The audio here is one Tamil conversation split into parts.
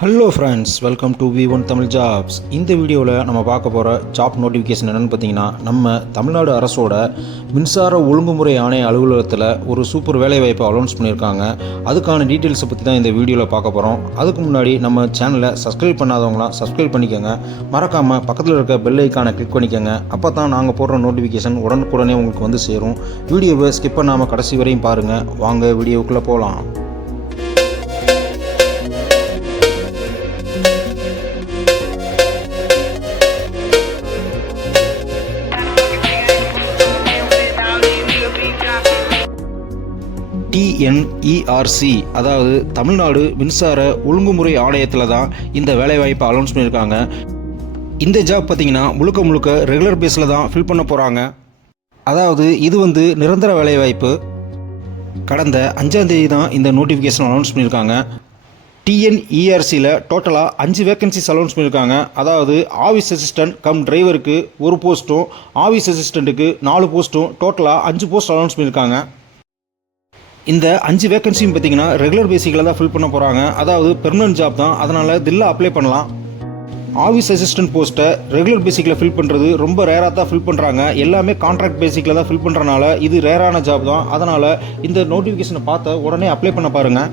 Hello friends, welcome to V1 Tamil jobs. இந்த வீடியோவில் நம்ம பார்க்க போகிற ஜாப் நோட்டிஃபிகேஷன் என்னென்னு பார்த்தீங்கன்னா, நம்ம தமிழ்நாடு அரசோட மின்சார ஒழுங்குமுறை ஆணைய அலுவலகத்தில் ஒரு சூப்பர் வேலைவாய்ப்பை அனௌன்ஸ் பண்ணியிருக்காங்க. அதுக்கான டீட்டெயில்ஸை பற்றி தான் இந்த வீடியோவில் பார்க்க போகிறோம். அதுக்கு முன்னாடி நம்ம சேனலை சப்ஸ்கிரைப் பண்ணாதவங்களாம் சப்ஸ்கிரைப் பண்ணிக்கோங்க. மறக்காமல் பக்கத்தில் இருக்க பெல் ஐக்கானை கிளிக் பண்ணிக்கோங்க. அப்போ தான் நாங்கள் போடுற நோட்டிஃபிகேஷன் உடனுக்குடனே உங்களுக்கு வந்து சேரும். வீடியோவை ஸ்கிப் பண்ணாமல் கடைசி வரையும் பாருங்கள். வாங்க வீடியோவுக்குள்ளே போகலாம். TNERC, அதாவது தமிழ்நாடு மின்சார ஒழுங்குமுறை ஆணையத்தில் தான் இந்த வேலைவாய்ப்பை அனௌன்ஸ் பண்ணியிருக்காங்க. இந்த ஜாப் பார்த்திங்கன்னா முழுக்க ரெகுலர் பேஸில் தான் ஃபில் பண்ண போகிறாங்க. அதாவது இது நிரந்தர வேலைவாய்ப்பு. கடந்த 5ஆம் தேதி தான் இந்த நோட்டிஃபிகேஷன் அனௌன்ஸ் பண்ணியிருக்காங்க. TNERCயில் டோட்டலாக 5 வேக்கன்சிஸ் அனௌன்ஸ் பண்ணியிருக்காங்க. அதாவது ஆஃபீஸ் அசிஸ்டன்ட் கம் டிரைவருக்கு 1 போஸ்ட்டும், ஆஃபீஸ் அசிஸ்டண்ட்டுக்கு 4 போஸ்ட்டும், டோட்டலாக 5 போஸ்ட் அனௌன்ஸ் பண்ணியிருக்காங்க. இந்த 5 வேக்கன்சியும் பார்த்தீங்கன்னா ரெகுலர் பேசிக்கில் தான் ஃபில் பண்ண போகிறாங்க. அதாவது பெர்மனன்ட் ஜாப் தான், அதனால் தில்ல அப்ளை பண்ணலாம். ஆஃபீஸ் அசிஸ்டன்ட் போஸ்ட்டை ரெகுலர் பேசிக்கில் ஃபில் பண்ணுறது ரொம்ப ரேராக தான் ஃபில் பண்ணுறாங்க. எல்லாமே கான்ட்ராக்ட் பேசிக்கில் தான் ஃபில் பண்ணுறனால இது ரேரான ஜாப் தான். அதனால் இந்த நோட்டிஃபிகேஷனை பார்த்த உடனே அப்ளை பண்ண பாருங்கள்.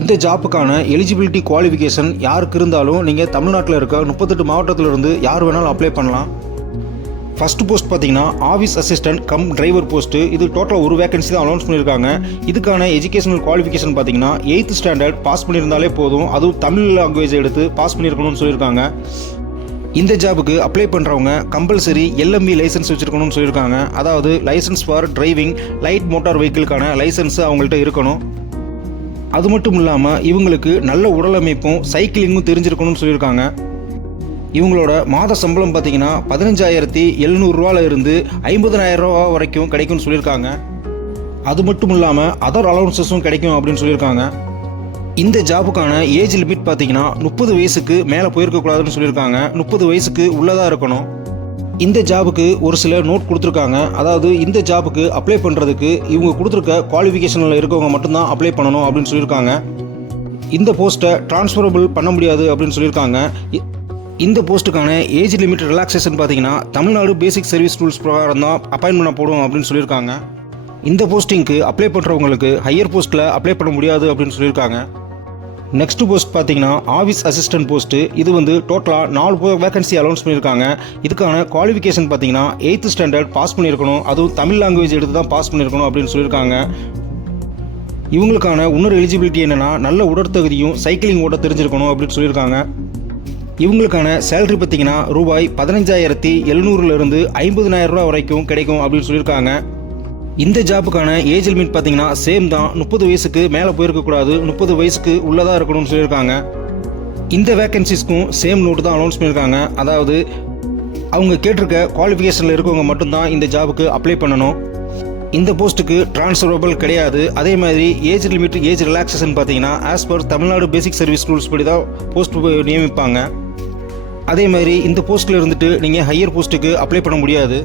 இந்த ஜாப்புக்கான எலிஜிபிலிட்டி குவாலிஃபிகேஷன் யாருக்கு இருந்தாலும் நீங்கள் தமிழ்நாட்டில் இருக்க 38 மாவட்டத்திலிருந்து யார் வேணாலும் அப்ளை பண்ணலாம். ஃபஸ்ட்டு போஸ்ட் பார்த்தீங்கன்னா office assistant cum driver post. இது டோட்டலாக 1 வேகன்சி தான் அனௌன்ஸ் பண்ணியிருக்காங்க. இதுக்கான எஜுகேஷனல் குவாலிஃபிகேஷன் பார்த்தீங்கன்னா 8th ஸ்டாண்டர்ட் பாஸ் பண்ணியிருந்தாலே போதும். அதுவும் தமிழ் லாங்குவேஜ் எடுத்து பாஸ் பண்ணியிருக்கணும்னு சொல்லியிருக்காங்க. இந்த ஜாபுக்கு அப்ளை பண்ணுறவங்க கம்பல்சரி LMV லைசன்ஸ் வச்சுருக்கணும்னு சொல்லியிருக்காங்க. அதாவது license for driving light motor வெஹிக்கிளுக்கான லைசன்ஸு அவங்கள்ட்ட இருக்கணும். அது மட்டும் இல்லாமல் இவங்களுக்கு நல்ல உடலமைப்பும் சைக்கிளிங்கும் தெரிஞ்சிருக்கணும்னு சொல்லியிருக்காங்க. இவங்களோட மாத சம்பளம் பார்த்தீங்கன்னா 15,700 ரூபாயில் இருந்து 50,000 ரூபா வரைக்கும் கிடைக்கும்னு சொல்லியிருக்காங்க. அது மட்டும் இல்லாமல் அதர் அலவன்சஸும் கிடைக்கும் அப்படின்னு சொல்லியிருக்காங்க. இந்த ஜாபுக்கான ஏஜ் லிமிட் பார்த்தீங்கன்னா 30 வயசுக்கு மேலே போயிருக்கக்கூடாதுன்னு சொல்லியிருக்காங்க. 30 வயசுக்கு உள்ளதாக இருக்கணும். இந்த ஜாபுக்கு ஒரு சில நோட் கொடுத்துருக்காங்க. அதாவது இந்த ஜாபுக்கு அப்ளை பண்ணுறதுக்கு இவங்க கொடுத்துருக்க குவாலிஃபிகேஷனில் இருக்கவங்க மட்டும்தான் அப்ளை பண்ணணும் அப்படின்னு சொல்லியிருக்காங்க. இந்த போஸ்ட்டை ட்ரான்ஸ்ஃபரபிள் பண்ண முடியாது அப்படின்னு சொல்லியிருக்காங்க. இந்த போஸ்ட்டுக்கான ஏஜ் லிமிட் ரிலாக்ஸேஷன் பார்த்தீங்கன்னா தமிழ்நாடு பேசிக் சர்வீஸ் ரூல்ஸ் பிரகாரம் தான் அப்பாயின்மெண்ட் போடும் அப்படின்னு சொல்லியிருக்காங்க. இந்த போஸ்டிங்க்கு அப்ளை பண்ணுறவங்களுக்கு ஹையர் போஸ்ட்டில் அப்ளை பண்ண முடியாது அப்படின்னு சொல்லியிருக்காங்க. நெக்ஸ்ட் போஸ்ட் பார்த்தீங்கன்னா ஆஃபீஸ் அசிஸ்டன்ட் போஸ்ட்டு. இது டோட்டலாக 4 வேகன்சி அனௌன்ஸ் பண்ணியிருக்காங்க. இதுக்கான குவாலிஃபிகேஷன் பார்த்தீங்கன்னா 8th ஸ்டாண்டர்ட் பாஸ் பண்ணியிருக்கணும். அதுவும் தமிழ் லாங்குவேஜ் எடுத்து தான் பாஸ் பண்ணியிருக்கணும் அப்படின்னு சொல்லியிருக்காங்க. இவங்களுக்கான இன்னொரு எலிஜிபிலிட்டி என்னென்னா நல்ல உடற்தகுதியும் சைக்கிளிங் ஓட்ட தெரிஞ்சிருக்கணும் அப்படின்னு சொல்லியிருக்காங்க. இவங்களுக்கான சேலரி பார்த்தீங்கன்னா ரூபாய் 15,700 50,000 ரூபா வரைக்கும் கிடைக்கும் அப்படின்னு சொல்லியிருக்காங்க. இந்த ஜாப்புக்கான ஏஜ் லிமிட் பார்த்தீங்கன்னா சேம் தான். 30 வயசுக்கு மேலே போயிருக்கக்கூடாது, 30 வயசுக்கு உள்ளதாக இருக்கணும்னு சொல்லியிருக்காங்க. இந்த வேக்கன்சிஸ்க்கும் சேம் நோட்டு தான் அனௌன்ஸ் பண்ணியிருக்காங்க. அதாவது அவங்க கேட்டிருக்க குவாலிஃபிகேஷனில் இருக்கவங்க மட்டும்தான் இந்த ஜாபுக்கு அப்ளை பண்ணணும். இந்த போஸ்ட்டுக்கு ட்ரான்ஸ்ஃபரபிள் கிடையாது. அதே மாதிரி ஏஜ் லிமிட் ஏஜ் ரிலாக்ஸேஷன் பார்த்தீங்கன்னா ஆஸ் பர் தமிழ்நாடு பேசிக் சர்வீஸ் ரூல்ஸ் படி தான் போஸ்ட் நியமிப்பாங்க. அதே மாதிரி இந்த போஸ்ட்டில் இருந்துட்டு நீங்கள் ஹையர் போஸ்ட்டுக்கு அப்ளை பண்ண முடியாது.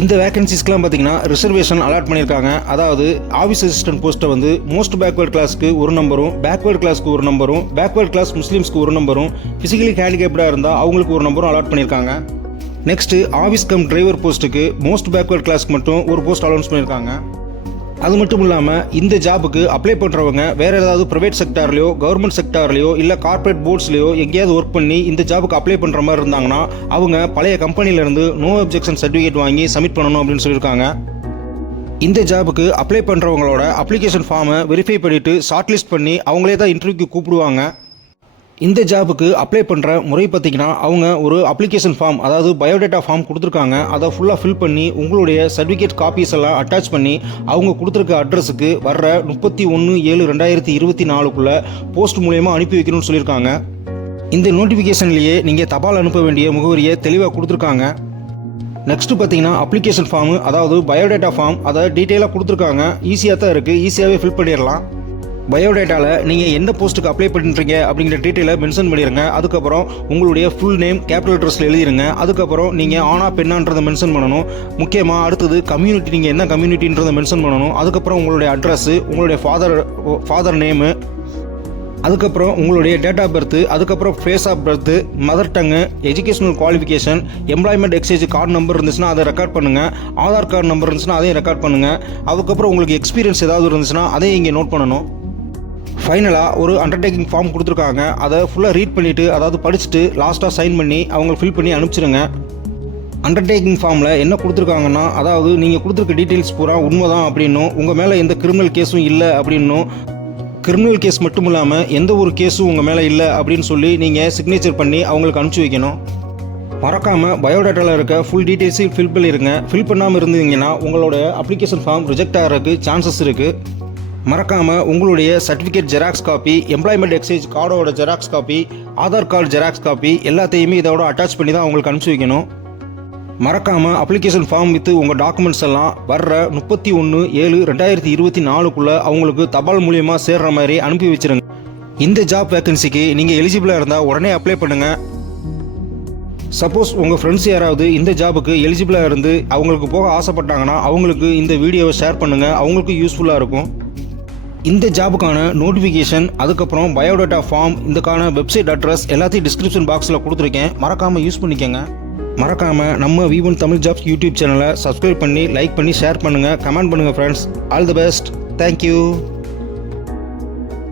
இந்த வேகன்சிஸ்க்கெலாம் பார்த்தீங்கன்னா ரிசர்வேஷன் அலாட் பண்ணியிருக்காங்க. அதாவது ஆஃபீஸ் அசிஸ்டன்ட் போஸ்ட்டை மோஸ்ட் பேக்வேர்ட் கிளாஸ்க்கு 1 நம்பரும், பேக்வேர்ட் கிளாஸ்க்கு 1 நம்பரும், பேக்வேர்ட் கிளாஸ் முஸ்லீம்ஸ்க்கு 1 நம்பரும், ஃபிசிக்கலி ஹேண்டிகேப்டாக இருந்தால் அவங்களுக்கு 1 நம்பரும் அலாட் பண்ணியிருக்காங்க. நெக்ஸ்ட்டு ஆஃபீஸ் கம் டிரைவர் போஸ்ட்டுக்கு மோஸ்ட் பேக்வேர்ட் கிளாஸ்க்கு மட்டும் 1 போஸ்ட் அனௌன்ஸ் பண்ணியிருக்காங்க. அது மட்டும் இல்லாமல் இந்த ஜாபுக்கு அப்ளை பண்ணுறவங்க வேறு ஏதாவது ப்ரைவேட் செக்டார்லையோ கவர்மெண்ட் செக்டார்லையோ இல்லை கார்ப்பரேட் போர்ட்ஸ்லையோ எங்கேயாவது ஒர்க் பண்ணி இந்த ஜாபுக்கு அப்ளை பண்ணுற மாதிரி இருந்தாங்கன்னா அவங்க பழைய கம்பெனிலேருந்து நோ அப்ஜெக்ஷன் சர்டிஃபிகேட் வாங்கி சப்மிட் பண்ணணும் அப்படின்னு சொல்லியிருக்காங்க. இந்த ஜாபுக்கு அப்ளை பண்ணுறவங்களோட அப்ளிகேஷன் ஃபார்மை வெரிஃபை பண்ணிவிட்டு ஷார்ட் லிஸ்ட் பண்ணி அவங்களே தான் இன்டர்வியூக்கு கூப்பிடுவாங்க. இந்த ஜாபுக்கு அப்ளை பண்ணுற முறை பார்த்திங்கன்னா அவங்க ஒரு அப்ளிகேஷன் ஃபார்ம், அதாவது பயோடேட்டா ஃபார்ம் கொடுத்துருக்காங்க. அதை ஃபுல்லாக ஃபில் பண்ணி உங்களுடைய சர்டிஃபிகேட் காப்பீஸ் எல்லாம் அட்டாச் பண்ணி அவங்க கொடுத்துருக்க அட்ரஸுக்கு வர்ற 31/7/2024 போஸ்ட் மூலயமா அனுப்பி வைக்கணும்னு சொல்லியிருக்காங்க. இந்த நோட்டிஃபிகேஷன்லேயே நீங்கள் தபால் அனுப்ப வேண்டிய முகவரியை தெளிவாக கொடுத்துருக்காங்க. நெக்ஸ்ட்டு பார்த்தீங்கன்னா அப்ளிகேஷன் ஃபார்மு, அதாவது பயோடேட்டா ஃபார்ம், அதை டீட்டெயிலாக கொடுத்துருக்காங்க. ஈஸியாக தான் இருக்குது, ஈஸியாகவே ஃபில் பண்ணிடலாம். பயோடேட்டாவில் நீங்கள் எந்த போஸ்ட்டுக்கு அப்ளை பண்ணுறீங்க அப்படிங்கிற டீட்டெயிலை மென்ஷன் பண்ணிடுங்க. அதுக்கப்புறம் உங்களுடைய ஃபுல் நேம் கேபிட்டல் லெட்டர்ஸில் எழுதிருங்க. அதுக்கப்புறம் நீங்கள் ஆனா பெண்ணான்றதை மென்ஷன் பண்ணணும். முக்கியமாக அடுத்தது கம்யூனிட்டி, நீங்கள் என்ன கம்யூனிட்டின்றதை மென்ஷன் பண்ணணும். அதுக்கப்புறம் உங்களுடைய அட்ரஸ்ஸு, உங்களுடைய ஃபாதர் நேமு, அதுக்கப்புறம் உங்களுடைய டேட் ஆஃப் பர்த், அதுக்கப்புறம் place of birth, mother tongue, educational qualification, employment exchange card number இருந்துச்சுன்னா அதை ரெக்கார்ட் பண்ணுங்கள். ஆதார் கார்டு நம்பர் இருந்துச்சுன்னா அதையும் ரெக்கார்ட் பண்ணுங்கள். அதுக்கப்புறம் உங்களுக்கு எக்ஸ்பீரியன்ஸ் ஏதாவது இருந்துச்சுன்னா அதையும் இங்கே நோட் பண்ணணும். ஃபைனலாக ஒரு அண்டர்டேக்கிங் ஃபார்ம் கொடுத்துருக்காங்க. அதை ஃபுல்லாக ரீட் பண்ணிவிட்டு, அதாவது படிச்சுட்டு லாஸ்ட்டாக சைன் பண்ணி அவங்க ஃபில் பண்ணி அனுப்பிச்சிடுங்க. அண்டர்டேக்கிங் ஃபார்மில் என்ன கொடுத்துருக்காங்கன்னா, அதாவது நீங்கள் கொடுத்துருக்க டீட்டெயில்ஸ் பூரா உண்மைதான் அப்படின்னும், உங்கள் மேலே எந்த கிரிமினல் கேஸும் இல்லை அப்படின்னும், கிரிமினல் கேஸ் மட்டும் இல்லாமல் எந்த ஒரு கேஸும் உங்கள் மேலே இல்லை அப்படின்னு சொல்லி நீங்கள் சிக்னேச்சர் பண்ணி அவங்களுக்கு அனுப்பிச்சி வைக்கணும். மறக்காமல் பயோடேட்டாவில் இருக்க ஃபுல் டீட்டெயில்ஸையும் ஃபில் பண்ணிடுங்க. ஃபில் பண்ணாமல் இருந்தீங்கன்னா உங்களோட அப்ளிகேஷன் ஃபார்ம் ரிஜெக்ட் ஆகிறதுக்கு சான்சஸ் இருக்குது. மறக்காமல் உங்களுடைய certificate xerox copy, employment exchange கார்டோட xerox copy, Aadhaar card xerox copy எல்லாத்தையுமே இதோட அட்டாச் பண்ணி தான் அவங்களுக்கு அனுப்பிச்சி வைக்கணும். மறக்காமல் அப்ளிகேஷன் ஃபார்ம் வித்து உங்கள் டாக்குமெண்ட்ஸ் எல்லாம் வர்ற 31/7/2024 அவங்களுக்கு தபால் மூலியமாக சேர்ற மாதிரி அனுப்பி வச்சுருங்க. இந்த ஜாப் வேக்கன்சிக்கு நீங்கள் எலிஜிபிளாக இருந்தால் உடனே அப்ளை பண்ணுங்கள். சப்போஸ் உங்கள் ஃப்ரெண்ட்ஸ் யாராவது இந்த ஜாபுக்கு எலிஜிபிளாக இருந்து அவங்களுக்கு போக ஆசைப்பட்டாங்கன்னா அவங்களுக்கு இந்த வீடியோவை ஷேர் பண்ணுங்கள். அவங்களுக்கு யூஸ்ஃபுல்லாக இருக்கும். இந்த ஜாபுக்கான நோட்டிஃபிகேஷன், அதுக்கப்புறம் பயோடேட்டா ஃபார்ம், இதுக்கான வெப்சைட் அட்ரஸ் எல்லாத்தையும் டிஸ்கிரிப்ஷன் பாக்ஸில் கொடுத்துருக்கேன். மறக்காமல் யூஸ் பண்ணிக்கோங்க. மறக்காமல் நம்ம V1 தமிழ் ஜாப்ஸ் யூடியூப் சேனலை சப்ஸ்கிரைப் பண்ணி, லைக் பண்ணி, ஷேர் பண்ணுங்கள், கமெண்ட் பண்ணுங்கள் friends. All the best. Thank you.